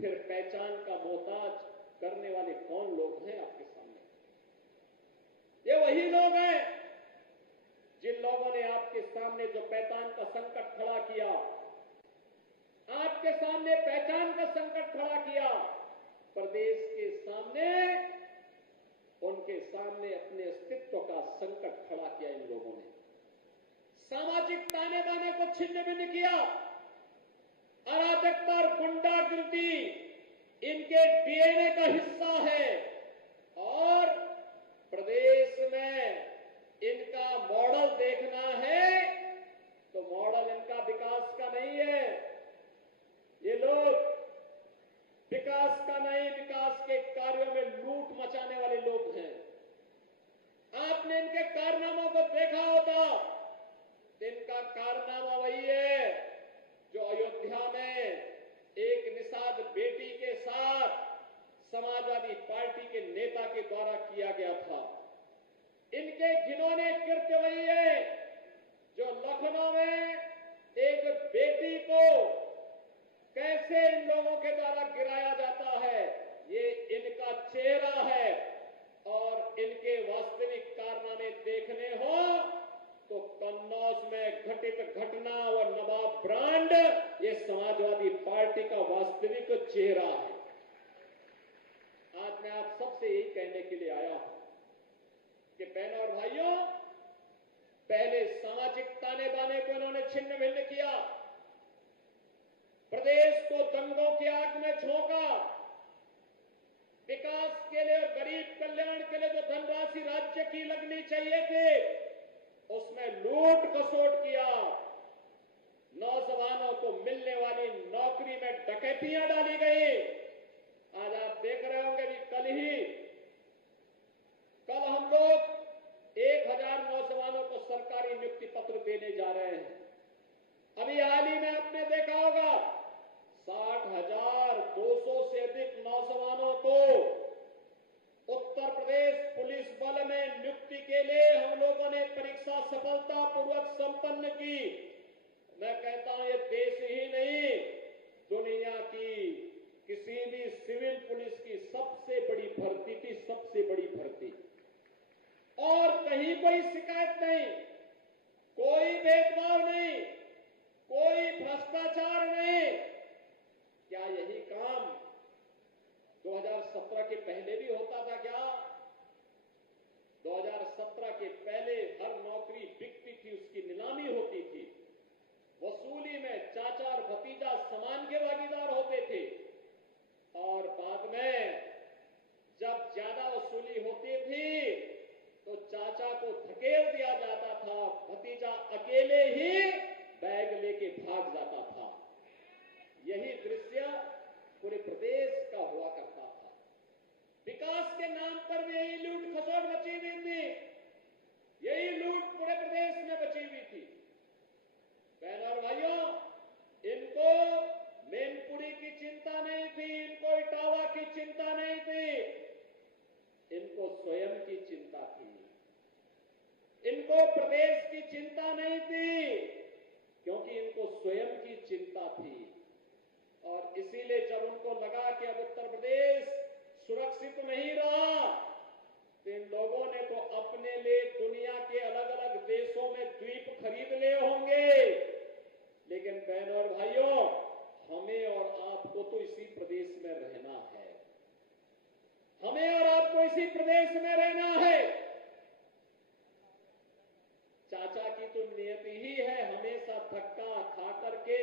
फिर पहचान का मोहताज करने वाले कौन लोग हैं आपके सामने? ये वही लोग हैं जिन लोगों ने आपके सामने जो पहचान का संकट खड़ा किया, आपके सामने पहचान का संकट खड़ा किया, प्रदेश के सामने, उनके सामने अपने अस्तित्व का संकट खड़ा किया इन लोगों ने। सामाजिक ताने बाने को छिन्न भिन्न किया। अराजकता और गुंडागिर्दी इनके डीएनए का हिस्सा है और प्रदेश में इनका मॉडल देखना है तो मॉडल इनका विकास का नहीं है। ये लोग विकास का नहीं, विकास के कार्यों में लूट मचाने वाले लोग हैं। आपने इनके कारनामों को देखा होता। इनका कारनामा वही है जो अयोध्या में एक निषाद बेटी के साथ समाजवादी पार्टी के नेता के द्वारा किया गया था। इनके घिनौने कृत्य वही है जो लखनऊ में एक बेटी को कैसे इन लोगों के द्वारा गिराया जाता है, ये इनका चेहरा है। और इनके वास्तविक कारनामे देखने हो तो कन्नौज में घटित घटना और नवाब ब्रांड ये समाजवादी पार्टी का वास्तविक चेहरा है। आज मैं आप सबसे यही कहने के लिए आया हूं कि बहनों और भाइयों, पहले सामाजिक ताने बाने को इन्होंने छिन्न भिन्न किया, प्रदेश को दंगों की आग में झोंका, विकास के लिए और गरीब कल्याण के लिए जो धनराशि राज्य की लगनी चाहिए थी उसमें लूट खसोट किया, नौजवानों को मिलने वाली नौकरी में डकैतियां डाली गई। आज आप देख रहे होंगे कि कल हम लोग 1000 नौजवानों को सरकारी नियुक्ति पत्र देने जा रहे हैं। अभी हाल ही में आपने देखा होगा 60,200 से अधिक नौजवानों को उत्तर प्रदेश पुलिस बल में नियुक्ति के लिए हम लोगों ने परीक्षा सफलतापूर्वक संपन्न की। मैं कहता हूं ये देश ही नहीं, दुनिया की किसी भी सिविल पुलिस की सबसे बड़ी भर्ती थी, सबसे बड़ी भर्ती। और कहीं कोई शिकायत नहीं, कोई भेदभाव नहीं, कोई भ्रष्टाचार नहीं। क्या यही काम 2017 के पहले भी होता था क्या? 2017 के पहले हर नौकरी बिकती थी, उसकी नीलामी होती थी, वसूली में चाचा और भतीजा समान के भागीदार होते थे और बाद में जब ज्यादा वसूली होती थी तो चाचा को धकेल दिया जाता था, भतीजा अकेले ही बैग लेके भाग जाता था। यही दृश्य पूरे प्रदेश का हुआ करता था। विकास के नाम पर भी यही लूट खसोट मची हुई थी, यही लूट पूरे प्रदेश में बची हुई थी। बहनों और भाइयों, इनको मैनपुरी की चिंता नहीं थी, इनको इटावा की चिंता नहीं थी, इनको स्वयं की चिंता थी। इनको प्रदेश की चिंता नहीं थी क्योंकि इनको स्वयं की चिंता थी। और इसीलिए जब उनको लगा कि अब उत्तर प्रदेश सुरक्षित नहीं रहा तो इन लोगों ने तो अपने लिए दुनिया के अलग अलग देशों में द्वीप खरीद लिए होंगे। लेकिन बहनों और भाइयों, हमें और आपको तो इसी प्रदेश में रहना है, हमें और आपको इसी प्रदेश में रहना है। चाचा की तो नियति ही है हमेशा धक्का खा करके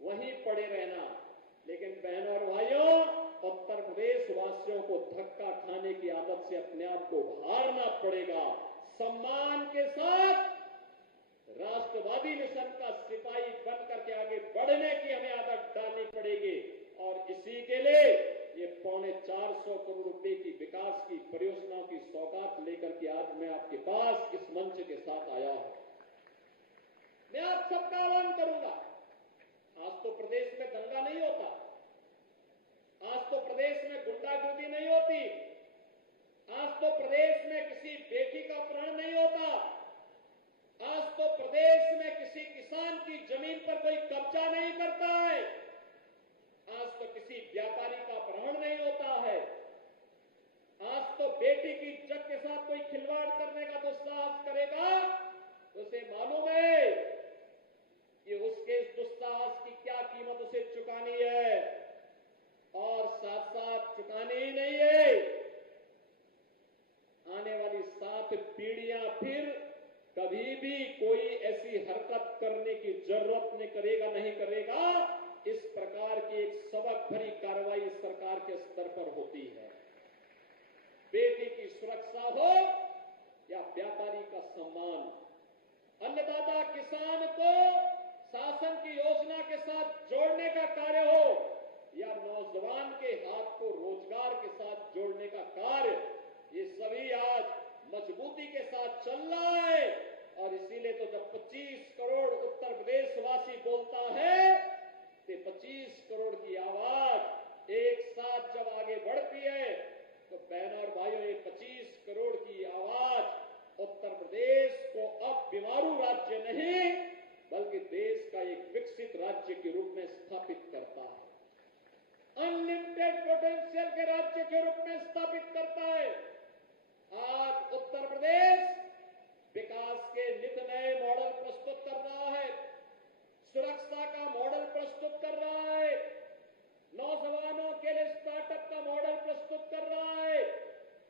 वहीं पड़े रहना। लेकिन बहनों और भाइयों, उत्तर प्रदेश वासियों को धक्का खाने की आदत से अपने आप को उभारना पड़ेगा। सम्मान के साथ राष्ट्रवादी मिशन का सिपाही बन करके आगे बढ़ने की हमें आदत डालनी पड़ेगी। और इसी के लिए ये 450 करोड़ रुपए की विकास की परियोजनाओं की सौगात लेकर के आज मैं आपके पास इस मंच के साथ आया हूं। मैं आप सबका आह्वान करूंगा, आज तो प्रदेश में दंगा नहीं होता, आज तो प्रदेश में गुंडागिर्दी नहीं होती, आज तो प्रदेश में किसी बेटी का अपहरण नहीं होता, आज तो प्रदेश में किसी किसान की जमीन पर कोई कब्जा नहीं करता है, आज तो किसी उसे मालूम है कि उसके इस दुस्साहस की क्या कीमत उसे चुकानी है, और साथ साथ चुकानी ही नहीं है, आने वाली 7 पीढ़ियां फिर कभी भी कोई ऐसी हरकत करने की जरूरत नहीं करेगा। इस प्रकार की एक सबक भरी कार्रवाई सरकार के स्तर पर होती है। बेटी की सुरक्षा हो या व्यापारी का सम्मान, अन्नदाता किसान को शासन की योजना के साथ जोड़ने का कार्य हो या नौजवान के हाथ को रोजगार के साथ जोड़ने का कार्य, ये सभी आज मजबूती के साथ चल रहा है। और इसीलिए तो जब 25 करोड़ उत्तर प्रदेश वासी बोलता है तो 25 करोड़ की आवाज एक साथ जब आगे बढ़ती है तो बहनों और भाइयों, ये 25 करोड़ की आवाज उत्तर प्रदेश को अब बीमारू राज्य नहीं बल्कि देश का एक विकसित राज्य के रूप में स्थापित करता है, अनलिमिटेड पोटेंशियल के राज्य के रूप में स्थापित करता है। आज उत्तर प्रदेश विकास के नित नए मॉडल प्रस्तुत कर रहा है, सुरक्षा का मॉडल प्रस्तुत कर रहा है, नौजवानों के लिए स्टार्टअप का मॉडल प्रस्तुत कर रहा है।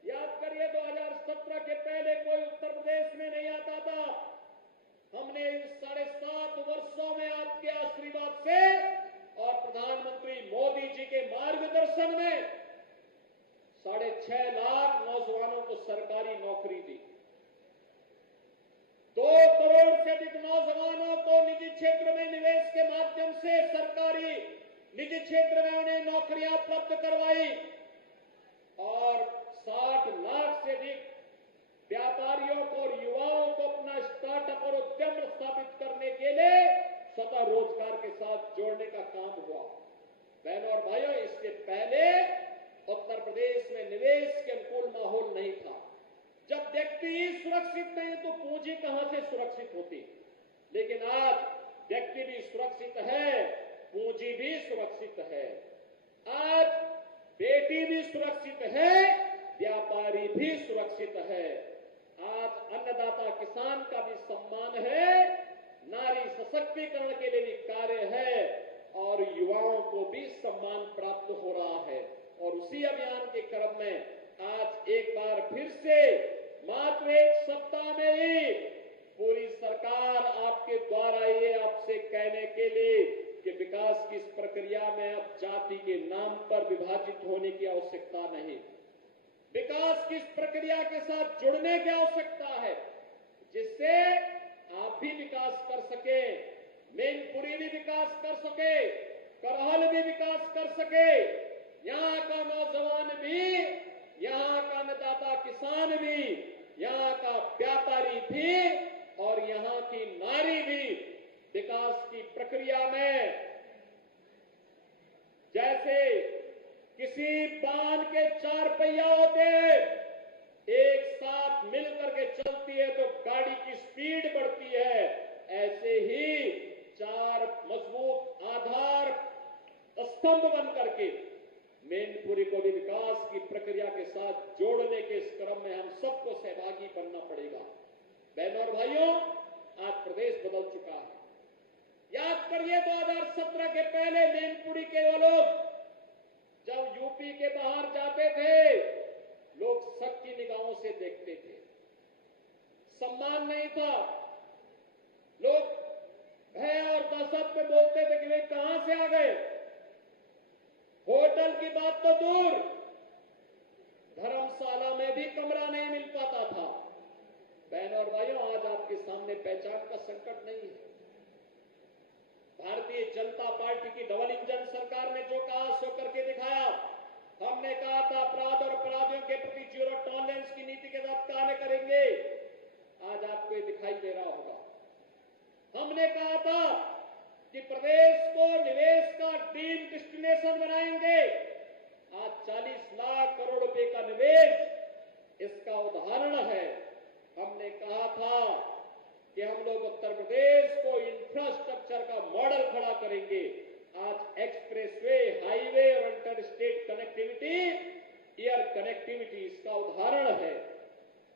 याद करिए 2017 के पहले कोई उत्तर प्रदेश में नहीं आता था। हमने इन 7.5 वर्षों में आपके आशीर्वाद से और प्रधानमंत्री मोदी जी के मार्गदर्शन में 6.5 लाख नौजवानों को सरकारी नौकरी दी, 2 करोड़ से अधिक नौजवानों को निजी क्षेत्र में निवेश के माध्यम से सरकारी निजी क्षेत्र में उन्हें नौकरियां उपलब्ध करवाई और 60 लाख से अधिक व्यापारियों को और युवाओं को अपना स्टार्टअप और उद्यम स्थापित करने के लिए स्वतः रोजगार के साथ जोड़ने का काम हुआ। बहनों और भाइयों, इससे पहले उत्तर प्रदेश में निवेश के अनुकूल माहौल नहीं था। जब व्यक्ति ही सुरक्षित नहीं तो पूंजी कहां से सुरक्षित होती। लेकिन आज व्यक्ति भी सुरक्षित है, पूंजी भी सुरक्षित है, आज बेटी भी सुरक्षित है, व्यापारी भी सुरक्षित है, आज अन्नदाता किसान का भी सम्मान है, नारी सशक्तिकरण के लिए भी कार्य है और युवाओं को भी सम्मान प्राप्त हो रहा है। और उसी अभियान के क्रम में आज एक बार फिर से मात्र 1 सप्ताह में ही पूरी सरकार आपके द्वारा ये आपसे कहने के लिए कि विकास की इस प्रक्रिया में अब जाति के नाम पर विभाजित होने की आवश्यकता नहीं, विकास की इस प्रक्रिया के साथ जुड़ने की आवश्यकता है, जिससे आप भी विकास कर सके, मैनपुरी भी विकास कर सके, करहल भी विकास कर सके, यहाँ का नौजवान भी, यहाँ का अन्नदाता किसान भी, यहाँ का व्यापारी भी और यहाँ की नारी भी विकास की प्रक्रिया में जैसे किसी बांध के 4 पहिया होते हैं, एक साथ मिलकर के चलती है तो गाड़ी की स्पीड बढ़ती है, ऐसे ही 4 मजबूत आधार स्तंभ बन करके मैनपुरी को भी विकास की प्रक्रिया के साथ जोड़ने के इस क्रम में हम सबको सहभागी बनना पड़ेगा। बहनों और भाइयों, आज प्रदेश बदल चुका है। याद करिए 2017 के पहले मैनपुरी के वो लोग जब यूपी के बाहर जाते थे, लोग शक की निगाहों से देखते थे, सम्मान नहीं था, लोग भय और दहशत में बोलते थे कि वे कहां से आ गए। होटल की बात तो दूर, धर्मशाला में भी कमरा नहीं मिल पाता था। बहनों और भाइयों, आज आपके सामने पहचान का संकट नहीं है। भारतीय जनता पार्टी की डबल इंजन सरकार ने जो कहा सो करके दिखाया। हमने कहा था अपराध और अपराधियों के प्रति 0 टॉलरेंस की नीति के साथ कार्य करेंगे, आज आपको ये दिखाई दे रहा होगा। हमने कहा था कि प्रदेश को निवेश का ड्रीम डेस्टिनेशन बनाएंगे, आज 40 लाख करोड़ रुपए का निवेश इसका उदाहरण है। हमने कहा था कि हम लोग उत्तर प्रदेश को इंफ्रास्ट्रक्चर का मॉडल खड़ा करेंगे, आज एक्सप्रेसवे, हाईवे और inter state connectivity, air connectivity इसका उदाहरण है।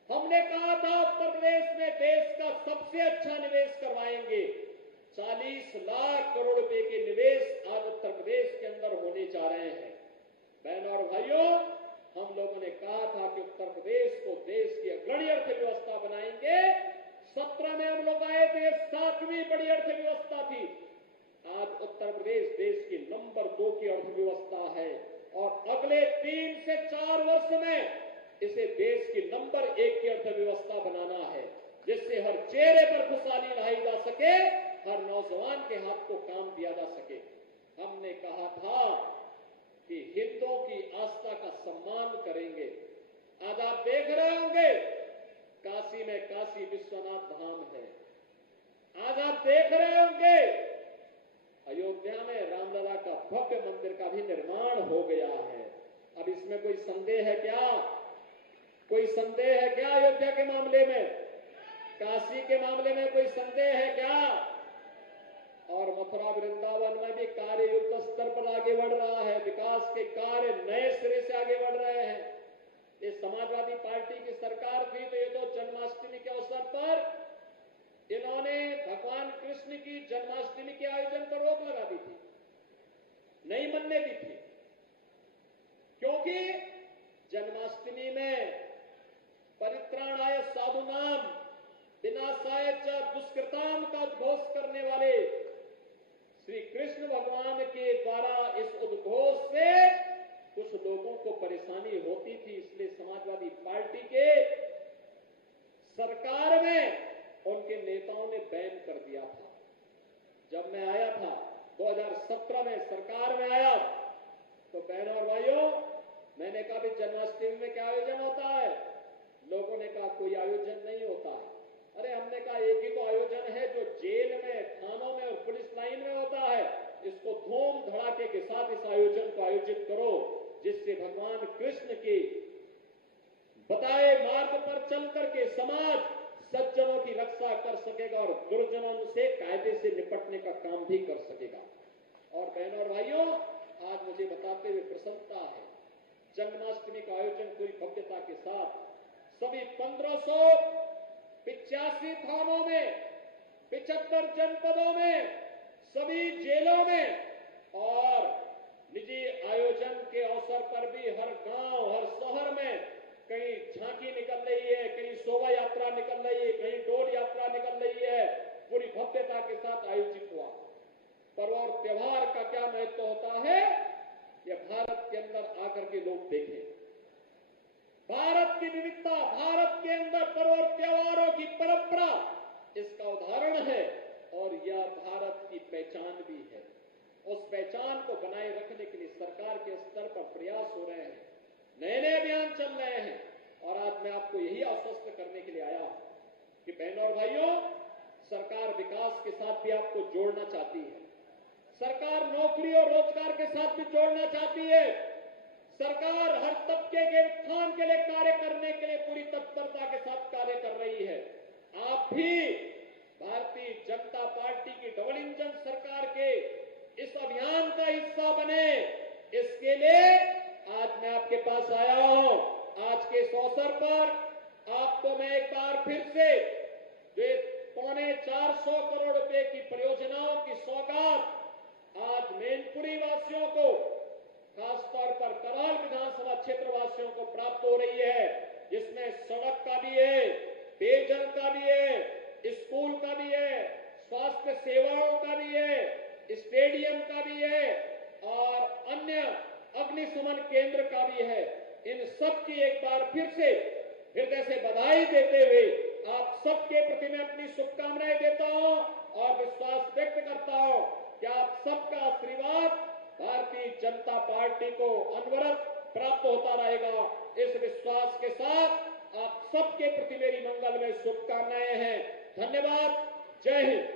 हमने कहा था उत्तर प्रदेश में देश का सबसे अच्छा 40 लाख करोड़ रुपए के निवेश आज उत्तर प्रदेश के अंदर होने जा रहे हैं। बहनों और भाइयों, हम लोगों ने कहा था कि उत्तर प्रदेश को देश की अग्रणी अर्थव्यवस्था बनाएंगे। 17 में हम लोग आए थे, 7वीं बड़ी अर्थव्यवस्था थी। आज उत्तर प्रदेश देश की नंबर 2 की अर्थव्यवस्था है और अगले 3 से 4 वर्ष में इसे देश की नंबर 1 की अर्थव्यवस्था बनाना है, जिससे हर चेहरे पर खुशहाली लाई जा सके, हर नौजवान के हाथ को काम दिया जा सके। हमने कहा था कि हिंदुओं की आस्था का सम्मान करेंगे। आज आप देख रहे होंगे काशी में काशी विश्वनाथ धाम है। आज आप देख रहे होंगे अयोध्या में रामलला का भव्य मंदिर का भी निर्माण हो गया है। अब इसमें कोई संदेह है क्या? कोई संदेह है क्या? अयोध्या के मामले में, काशी के मामले में कोई संदेह है क्या? और मथुरा वृंदावन में भी कार्य युद्ध स्तर पर आगे बढ़ रहा है। विकास के कार्य नए सिरे से आगे बढ़ रहे हैं। ये समाजवादी पार्टी की सरकार थी तो ये तो जन्माष्टमी के अवसर पर इन्होंने भगवान कृष्ण की जन्माष्टमी के आयोजन पर रोक लगा दी थी, नहीं मनने दी थी, क्योंकि जन्माष्टमी में परित्राणाय साधुनाम विनाशाय च दुष्कृताम का उद्घोष करने वाले श्री कृष्ण भगवान के द्वारा इस उद्घोष से कुछ लोगों को परेशानी होती थी। इसलिए समाजवादी पार्टी के सरकार में उनके नेताओं ने बैन कर दिया था। जब मैं आया था 2017 में सरकार में आया तो बहनों और भाइयों, मैंने कहा भी जन्माष्टमी में क्या आयोजन होता है? लोगों ने कहा कोई आयोजन नहीं होता है। अरे हमने कहा एक ही तो आयोजन है जो जेल में, थानों में और पुलिस लाइन में होता है। इसको धूम धड़ाके के साथ इस आयोजन को आयोजित करो, जिससे भगवान कृष्ण के बताए मार्ग पर चल करके समाज सज्जनों की रक्षा कर सकेगा और दुर्जनों से कायदे से निपटने का काम भी कर सकेगा। और बहनों और भाइयों, आज मुझे बताते हुए प्रसन्नता है, जन्माष्टमी का आयोजन पूरी भव्यता के साथ सभी 1585 थानों में, 75 जनपदों में, सभी जेलों में और निजी आयोजन के अवसर पर भी हर गांव, हर शहर में कहीं झांकी निकल रही है, कहीं शोभा यात्रा निकल रही है, कहीं डोल यात्रा निकल रही है, पूरी भव्यता के साथ आयोजित हुआ। पर्व और त्योहार का क्या महत्व होता है, यह भारत के अंदर आकर के लोग देखें। भारत की विविधता, भारत के अंदर पर्व और त्योहारों की परंपरा इसका उदाहरण है और यह भारत की पहचान भी है। उस पहचान को बनाए रखने के लिए सरकार के स्तर पर प्रयास हो रहे हैं, नए नए अभियान चल रहे हैं। और आज मैं आपको यही आश्वस्त करने के लिए आया हूं कि बहनों और भाइयों, सरकार विकास के साथ भी आपको जोड़ना चाहती है। सरकार नौकरी और रोजगार के साथ भी जोड़ना चाहती है। सरकार हर तबके के उत्थान के लिए कार्य करने के लिए पूरी तत्परता के साथ कार्य कर रही है। आप भी भारतीय जनता पार्टी की डबल इंजन सरकार के इस अभियान का हिस्सा बने, इसके लिए आज मैं आपके पास आया हूं। आज के इस अवसर पर आपको मैं एक बार फिर से जो 450 करोड़ रुपए की परियोजनाओं की सौगात आज मैनपुरी वासियों को, खासतौर पर कराल विधानसभा क्षेत्र वासियों को प्राप्त हो रही है, जिसमें सड़क का भी है, पेयजल का भी है, स्कूल का भी है, स्वास्थ्य सेवाओं का भी है, स्टेडियम का भी है और अन्य अग्निशमन केंद्र का भी है। इन सब की एक बार फिर से हृदय से बधाई देते हुए आप सबके प्रति मैं अपनी शुभकामनाएं देता हूं और विश्वास व्यक्त करता हूं कि आप सबका आशीर्वाद भारतीय जनता पार्टी को अनवरत प्राप्त होता रहेगा। इस विश्वास के साथ आप सबके प्रति मेरी मंगलमय शुभकामनाएं हैं। धन्यवाद। जय हिंद।